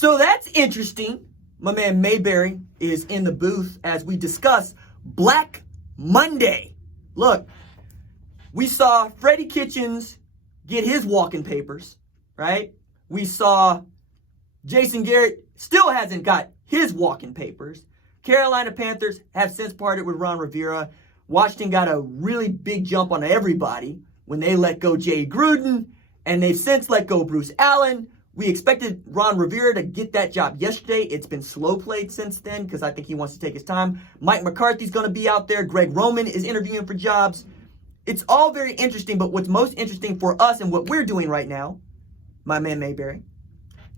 So that's interesting. My man Mayberry is in the booth as we discuss Black Monday. Look, we saw Freddie Kitchens get his walking papers, right? We saw Jason Garrett still hasn't got his walking papers. Carolina Panthers have since parted with Ron Rivera. Washington got a really big jump on everybody when they let go Jay Gruden, and they've since let go Bruce Allen. We expected Ron Rivera to get that job yesterday. It's been slow played since then because I think he wants to take his time. Mike McCarthy's going to be out there. Greg Roman is interviewing for jobs. It's all very interesting, but what's most interesting for us and what we're doing right now, my man Mayberry,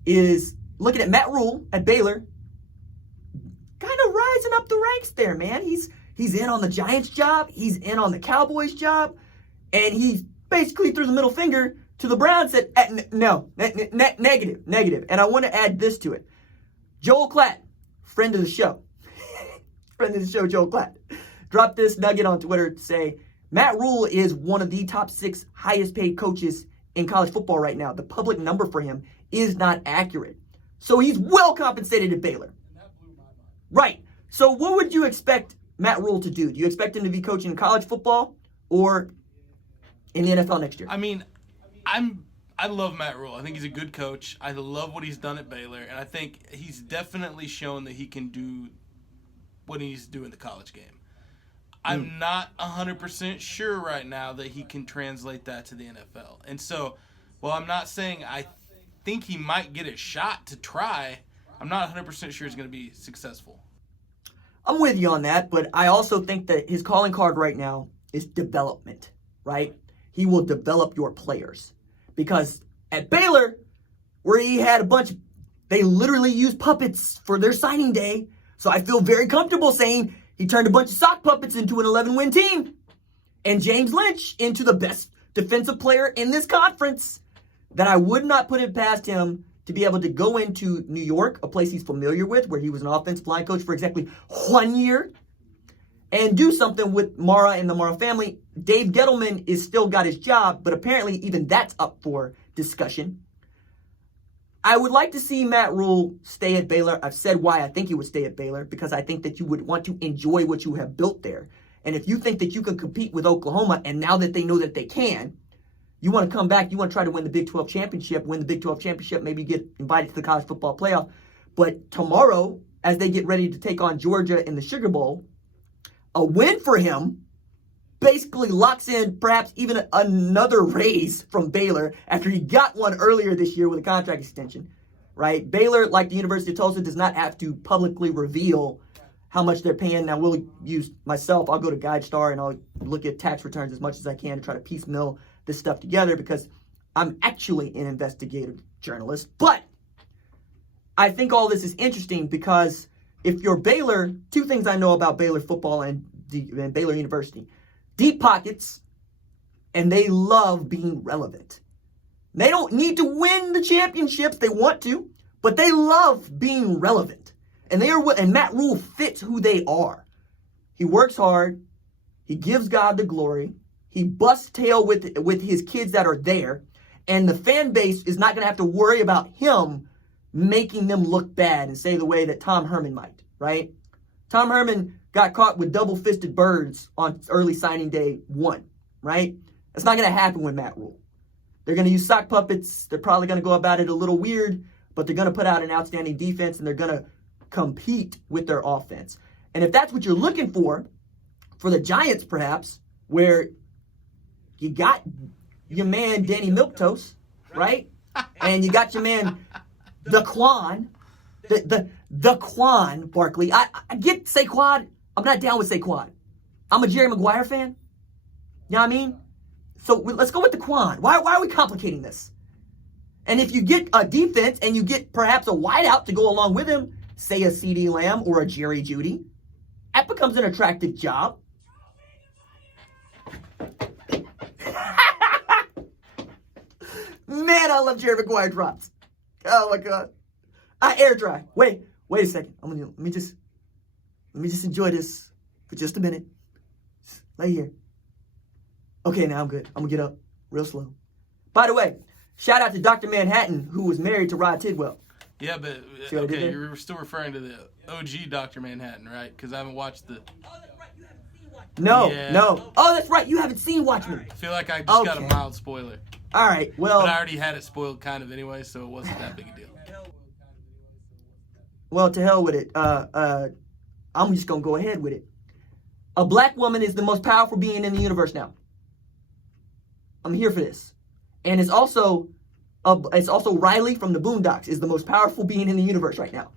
is looking at Matt Rhule at Baylor, kind of rising up the ranks there, man. He's in on the Giants job. He's in on the Cowboys job. And he basically threw the middle finger to the Browns, said, negative. And I want to add this to it. Joel Klatt, friend of the show, Joel Klatt, dropped this nugget on Twitter to say, Matt Rhule is one of the top 6 highest paid coaches in college football right now. The public number for him is not accurate. So he's well compensated at Baylor. And that blew my mind. Right. So what would you expect Matt Rhule to do? Do you expect him to be coaching college football or in the NFL next year? I mean, I love Matt Rhule. I think he's a good coach. I love what he's done at Baylor, and I think he's definitely shown that he can do what he needs to do in the college game. I'm not 100% sure right now that he can translate that to the NFL. And so, while I'm not saying I think he might get a shot to try, I'm not 100% sure he's going to be successful. I'm with you on that, but I also think that his calling card right now is development, right? He will develop your players. Because at Baylor, where he had they literally used puppets for their signing day. So I feel very comfortable saying he turned a bunch of sock puppets into an 11-win team. And James Lynch into the best defensive player in this conference. That I would not put it past him to be able to go into New York, a place he's familiar with, where he was an offensive line coach for exactly 1 year, and do something with Mara and the Mara family. Dave Gettleman is still got his job, but apparently even that's up for discussion. I would like to see Matt Rhule stay at Baylor. I've said why I think he would stay at Baylor, because I think that you would want to enjoy what you have built there. And if you think that you can compete with Oklahoma, and now that they know that they can, you want to come back, you want to try to win the Big 12 championship, maybe get invited to the college football playoff. But tomorrow, as they get ready to take on Georgia in the Sugar Bowl, a win for him basically locks in perhaps even another raise from Baylor after he got one earlier this year with a contract extension, right? Baylor, like the University of Tulsa, does not have to publicly reveal how much they're paying. Now, I'll go to GuideStar and I'll look at tax returns as much as I can to try to piecemeal this stuff together, because I'm actually an investigative journalist. But I think all this is interesting because if you're Baylor, 2 things I know about Baylor football and Baylor University. Deep pockets, and they love being relevant. They don't need to win the championships. They want to, but they love being relevant. And Matt Rhule fits who they are. He works hard. He gives God the glory. He busts tail with his kids that are there. And the fan base is not going to have to worry about him making them look bad and say the way that Tom Herman might, right? Tom Herman got caught with double-fisted birds on early signing day 1, right? That's not going to happen with Matt Rhule. They're going to use sock puppets. They're probably going to go about it a little weird, but they're going to put out an outstanding defense, and they're going to compete with their offense. And if that's what you're looking for the Giants perhaps, where you got your man Danny Milquetoast, right? And you got your man the Quan Barkley. I get Saquon. I'm not down with Saquon. I'm a Jerry Maguire fan. You know what I mean? So let's go with the Quan. Why are we complicating this? And if you get a defense and you get perhaps a wideout to go along with him, say a CeeDee Lamb or a Jerry Jeudy, that becomes an attractive job. Man, I love Jerry Maguire drops. Oh my God. I air dry. Wait a second. Let me just enjoy this for just a minute. Just lay here. Okay, now I'm good. I'm gonna get up real slow. By the way, shout out to Dr. Manhattan, who was married to Rod Tidwell. Yeah, but See what I did okay, there? you're still referring to the OG Dr. Manhattan, right? Because I haven't watched the. No, Yeah. no. Oh, that's right. You haven't seen Watchmen. I feel like I just got a Okay. mild spoiler, All right. but Well, I already had it spoiled kind of anyway, so it wasn't that big a deal. to hell with it. I'm just gonna go ahead with it. A black woman is the most powerful being in the universe now. I'm here for this, and it's also Riley from the Boondocks is the most powerful being in the universe right now.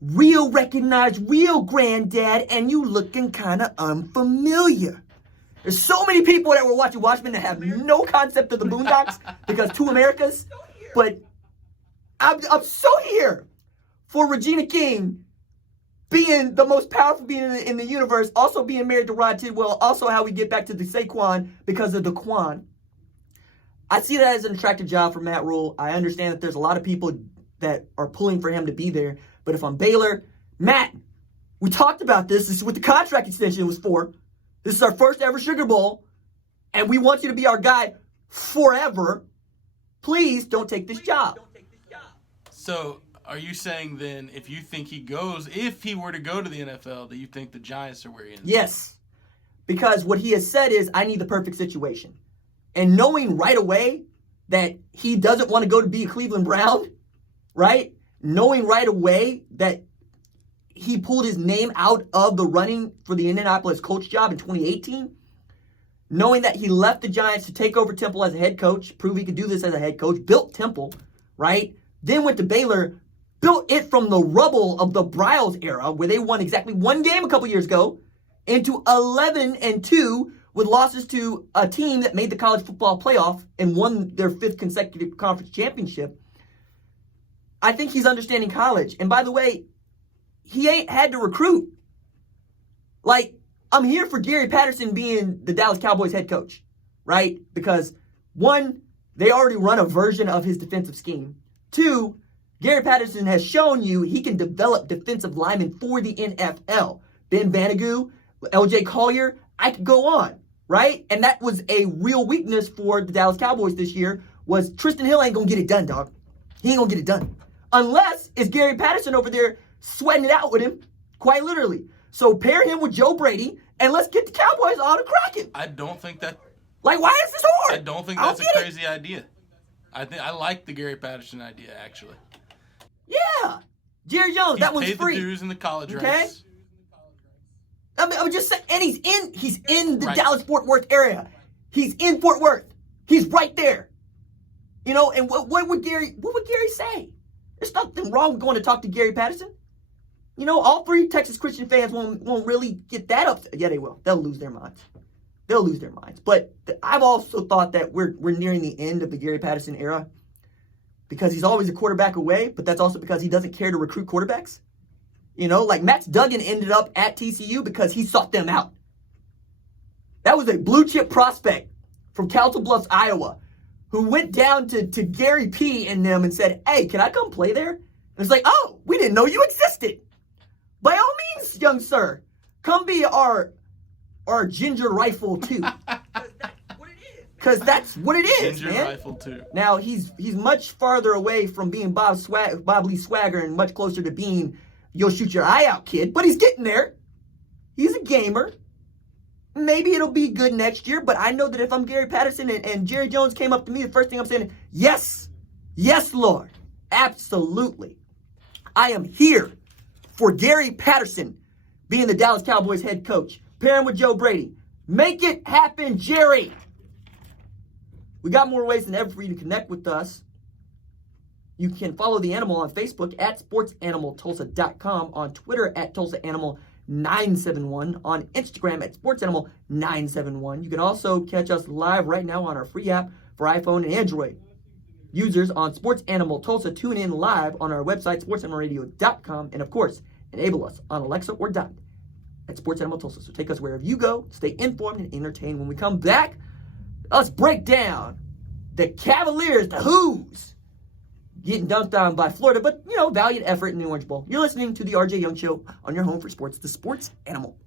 Real recognized, real granddad, and you looking kind of unfamiliar. There's so many people that were watching Watchmen that have no concept of the Boondocks because two Americas, but I'm so here for Regina King being the most powerful being in the universe, also being married to Rod Tidwell, also how we get back to the Saquon because of the Quan. I see that as an attractive job for Matt Rhule. I understand that there's a lot of people that are pulling for him to be there. But if I'm Baylor, Matt, we talked about this. This is what the contract extension was for. This is our first ever Sugar Bowl, and we want you to be our guy forever. Please don't take this job. So, are you saying then, if you think if he were to go to the NFL, that you think the Giants are where he ends? Yes, because what he has said is, I need the perfect situation. And knowing right away that he doesn't want to go to be a Cleveland Brown, right? Knowing right away that he pulled his name out of the running for the Indianapolis coach job in 2018, knowing that he left the Giants to take over Temple as a head coach, prove he could do this as a head coach, built Temple, right? Then went to Baylor, built it from the rubble of the Bryles era, where they won exactly one game a couple years ago, into 11-2 with losses to a team that made the college football playoff and won their 5th consecutive conference championship. I think he's understanding college. And by the way, he ain't had to recruit. Like, I'm here for Gary Patterson being the Dallas Cowboys head coach, right? Because, one, they already run a version of his defensive scheme. Two, Gary Patterson has shown you he can develop defensive linemen for the NFL. Ben Banagoo, LJ Collier, I could go on, right? And that was a real weakness for the Dallas Cowboys this year, was Tristan Hill ain't going to get it done, dog. He ain't going to get it done. Unless it's Gary Patterson over there sweating it out with him, quite literally. So pair him with Joe Brady, and let's get the Cowboys on to cracking. I don't think that. Like, why is this hard? I don't think that's a crazy idea. I like the Gary Patterson idea, actually. Yeah. Jerry Jones, that one's paid free. The dues in the college Okay? ranks. I'm just saying, and he's in the Right. Dallas-Fort Worth area. He's in Fort Worth. He's right there. You know, and what would Gary say? There's nothing wrong with going to talk to Gary Patterson. You know, all 3 Texas Christian fans won't really get that upset. Yeah, they will. They'll lose their minds. But I've also thought that we're nearing the end of the Gary Patterson era because he's always a quarterback away, but that's also because he doesn't care to recruit quarterbacks. You know, like Max Duggan ended up at TCU because he sought them out. That was a blue chip prospect from Council Bluffs, Iowa, who went down to Gary P. and them and said, hey, can I come play there? And it's like, oh, we didn't know you existed. By all means, young sir, come be our ginger rifle too. Because that's what it is, Ginger man. rifle too. Now, he's much farther away from being Bob Lee Swagger and much closer to being you'll shoot your eye out kid, but he's getting there. He's a gamer. Maybe it'll be good next year, but I know that if I'm Gary Patterson and Jerry Jones came up to me, the first thing I'm saying, yes, Lord, absolutely. I am here for Gary Patterson being the Dallas Cowboys head coach. Pair him with Joe Brady. Make it happen, Jerry. We got more ways than ever for you to connect with us. You can follow The Animal on Facebook at sportsanimaltulsa.com, on Twitter at TulsaAnimal971, on Instagram at SportsAnimal971. You can also catch us live right now on our free app for iPhone and Android. Users on Sports Animal Tulsa tune in live on our website, sportsanimalradio.com, and of course, enable us on Alexa or Dot at Sports Animal Tulsa. So take us wherever you go, stay informed and entertained. When we come back, let's break down the Cavaliers, the Who's, getting dunked on by Florida, but, valiant effort in the Orange Bowl. You're listening to the RJ Young Show on your home for sports, the Sports Animal.